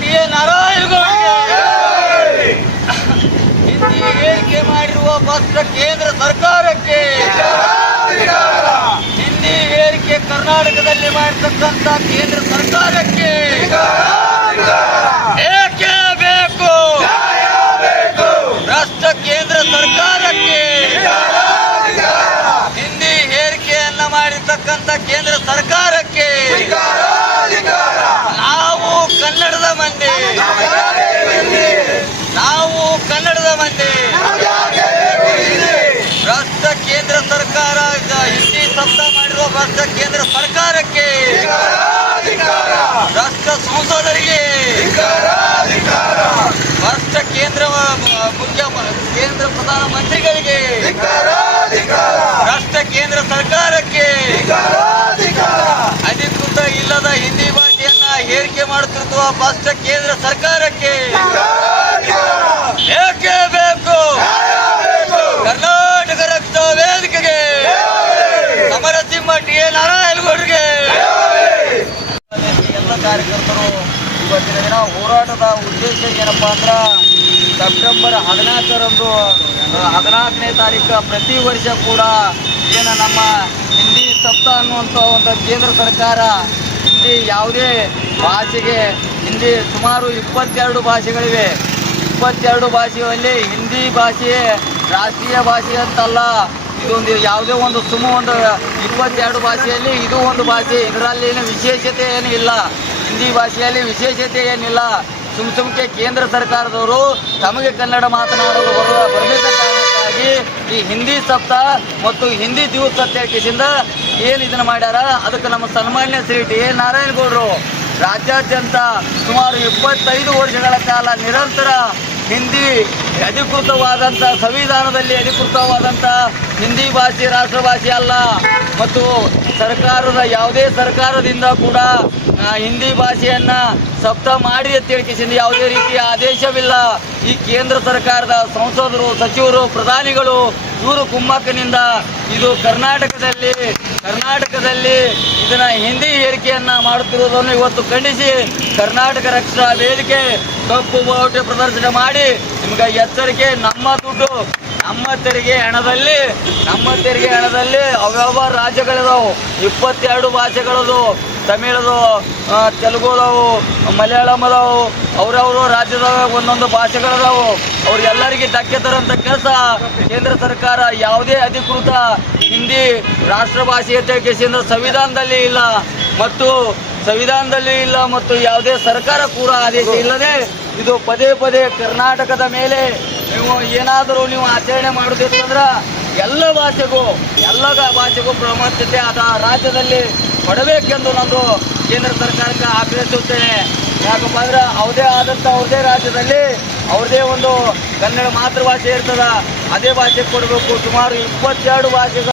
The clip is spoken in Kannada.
ಟಿ.ಎ. ನಾರಾಯಣಗೌಡರಿಗೆ ಹಿಂದಿ ಏರಿಕೆ ಮಾಡಿರುವ ಭ್ರಷ್ಟ ಕೇಂದ್ರ ಸರ್ಕಾರಕ್ಕೆ ಹಿಂದಿ ಏರಿಕೆ ಕರ್ನಾಟಕದಲ್ಲಿ ಮಾಡಿರ್ತಕ್ಕಂಥ ಕೇಂದ್ರ ಸರ್ಕಾರಕ್ಕೆ ಏಕೆ ಬೇಕು ಭ್ರಷ್ಟ ಕೇಂದ್ರ ಸರ್ಕಾರಕ್ಕೆ ಹಿಂದಿ ಏರಿಕೆಯನ್ನ ಮಾಡಿರ್ತಕ್ಕಂಥ ಕೇಂದ್ರ ಸರ್ಕಾರಕ್ಕೆ ನಾವು ಕನ್ನಡದ ಮಂದಿ ಭ್ರಷ್ಟ ಕೇಂದ್ರ ಸರ್ಕಾರ ಹಿಂದಿ ಶಬ್ದ ಮಾಡಿರುವ ಭ್ರಷ್ಟ ಕೇಂದ್ರ ಸರ್ಕಾರಕ್ಕೆ ಭ್ರಷ್ಟ ಸಂಸದರಿಗೆ ಭ್ರಷ್ಟ ಕೇಂದ್ರ ಕೇಂದ್ರ ಪ್ರಧಾನ ಮಂತ್ರಿಗಳಿಗೆ ಭ್ರಷ್ಟ ಕೇಂದ್ರ ಸರ್ಕಾರಕ್ಕೆ ಅಧಿಕೃತ ಇಲ್ಲದ ಹಿಂದಿ ಭಾಷೆಯನ್ನ ಏರಿಕೆ ಮಾಡುತ್ತಿರುವ ಭ್ರಷ್ಟ ಕೇಂದ್ರ ಸರ್ಕಾರಕ್ಕೆ ಏಕೆ ಬೇಕು ಕರ್ನಾಟಕ ರಕ್ಷಣಾ ವೇದಿಕೆಗೆ ಸಮರಸಿಂಹ ಟಿ.ಎ. ನಾರಾಯಣಗೌಡರಿಗೆ ಎಲ್ಲ ಕಾರ್ಯಕರ್ತರು ಇವತ್ತಿನ ದಿನ ಹೋರಾಟದ ಉದ್ದೇಶ ಏನಪ್ಪಾ ಅಂದ್ರೆ ಸೆಪ್ಟೆಂಬರ್ 14ನೇ ತಾರೀಕು ಪ್ರತಿ ವರ್ಷ ಕೂಡ ಏನು ನಮ್ಮ ಹಿಂದಿ ಸಪ್ತಾಹ ಅನ್ನುವಂಥ ಒಂದು ಕೇಂದ್ರ ಸರ್ಕಾರ ಹಿಂದಿ ಯಾವುದೇ ಭಾಷೆಗೆ ಹಿಂದಿ ಸುಮಾರು 22 ಭಾಷೆಗಳಿವೆ. 22 ಭಾಷೆಯಲ್ಲಿ ಹಿಂದಿ ಭಾಷೆಯೇ ರಾಷ್ಟ್ರೀಯ ಭಾಷೆ ಅಂತಲ್ಲ. ಇದೊಂದು ಯಾವುದೇ ಒಂದು 22 ಭಾಷೆಯಲ್ಲಿ ಇದು ಒಂದು ಭಾಷೆ. ಇದರಲ್ಲಿ ಏನು ವಿಶೇಷತೆ ಏನೂ ಇಲ್ಲ. ಹಿಂದಿ ಭಾಷೆಯಲ್ಲಿ ವಿಶೇಷತೆ ಏನಿಲ್ಲ. ಸುಮ್ಕೆ ಕೇಂದ್ರ ಸರ್ಕಾರದವರು ತಮಗೆ ಕನ್ನಡ ಮಾತನಾಡಲು ಬರಬೇಕ ಕಾರಣಕ್ಕಾಗಿ ಈ ಹಿಂದಿ ಸಪ್ತಾಹ ಮತ್ತು ಹಿಂದಿ ದಿವಸ ಸತ್ಯಾಕಿಸಿಂದ ಏನು ಇದನ್ನು ಮಾಡ್ಯಾರ. ಅದಕ್ಕೆ ನಮ್ಮ ಸನ್ಮಾನ್ಯ ಶ್ರೀ ಟಿ.ಎ. ನಾರಾಯಣಗೌಡರು ರಾಜ್ಯಾದ್ಯಂತ ಸುಮಾರು 25 ವರ್ಷಗಳ ಕಾಲ ನಿರಂತರ ಹಿಂದಿ ಅಧಿಕೃತವಾದಂಥ ಸಂವಿಧಾನದಲ್ಲಿ ಅಧಿಕೃತವಾದಂಥ ಹಿಂದಿ ಭಾಷೆ ರಾಷ್ಟ್ರ ಭಾಷೆ ಅಲ್ಲ ಮತ್ತು ಸರ್ಕಾರದ ಯಾವುದೇ ಸರ್ಕಾರದಿಂದ ಕೂಡ ಹಿಂದಿ ಭಾಷೆಯನ್ನು ಸಪ್ತಾಹ ಮಾಡಿ ಅಂತ ಹೇಳಿಕೆಸಿಂದ ಯಾವುದೇ ರೀತಿಯ ಆದೇಶವಿಲ್ಲ. ಈ ಕೇಂದ್ರ ಸರ್ಕಾರದ ಸಂಸದರು, ಸಚಿವರು, ಪ್ರಧಾನಿಗಳು ಇವರು ಕುಮ್ಮಕ್ಕಿನಿಂದ ಇದು ಕರ್ನಾಟಕದಲ್ಲಿ ಇದನ್ನ ಹಿಂದಿ ಏರಿಕೆಯನ್ನ ಮಾಡುತ್ತಿರುವುದನ್ನು ಇವತ್ತು ಖಂಡಿಸಿ ಕರ್ನಾಟಕ ರಕ್ಷಣಾ ವೇದಿಕೆ ಕಪ್ಪು ಬಾವುಟ ಪ್ರದರ್ಶನ ಮಾಡಿ ನಿಮ್ಗೆ ಎಚ್ಚರಿಕೆ. ನಮ್ಮ ದುಡ್ಡು ನಮ್ಮ ತೆರಿಗೆ ಹಣದಲ್ಲಿ ಅವ್ಯಾವ ರಾಜ್ಯಗಳಿದಾವು 22 ಭಾಷೆಗಳದು. ತಮಿಳದು, ತೆಲುಗು ಅದಾವು, ಮಲಯಾಳಂ ಅದಾವು, ಅವ್ರವರು ರಾಜ್ಯದಾಗ ಒಂದೊಂದು ಭಾಷೆಗಳದಾವು. ಅವ್ರಿಗೆಲ್ಲರಿಗೆ ಧಕ್ಕೆ ತರೋಂಥ ಕೆಲಸ ಕೇಂದ್ರ ಸರ್ಕಾರ ಯಾವುದೇ ಅಧಿಕೃತ ಹಿಂದಿ ರಾಷ್ಟ್ರ ಭಾಷೆ ಕೇಸಿಂದ ಸಂವಿಧಾನದಲ್ಲಿ ಇಲ್ಲ ಮತ್ತು ಯಾವುದೇ ಸರ್ಕಾರ ಕೂಡ ಆದೇಶ ಇಲ್ಲದೆ ಇದು ಪದೇ ಕರ್ನಾಟಕದ ಮೇಲೆ ನೀವು ಆಚರಣೆ ಮಾಡೋದಿತ್ತಂದ್ರೆ ಎಲ್ಲ ಭಾಷೆಗೂ ಪ್ರಾಮುಖ್ಯತೆ ಆದ ರಾಜ್ಯದಲ್ಲಿ ಕೊಡಬೇಕೆಂದು ನಾನು ಕೇಂದ್ರ ಸರ್ಕಾರಕ್ಕೆ ಆಗ್ರಹಿಸುತ್ತೇನೆ. ಯಾಕಪ್ಪ ಅಂದ್ರೆ ಅವ್ರದೇ ರಾಜ್ಯದಲ್ಲಿ ಅವ್ರದೇ ಒಂದು ಕನ್ನಡ ಮಾತೃಭಾಷೆ ಇರ್ತದ, ಅದೇ ಭಾಷೆ ಕೊಡಬೇಕು. ಸುಮಾರು 22 ಭಾಷೆಗಳು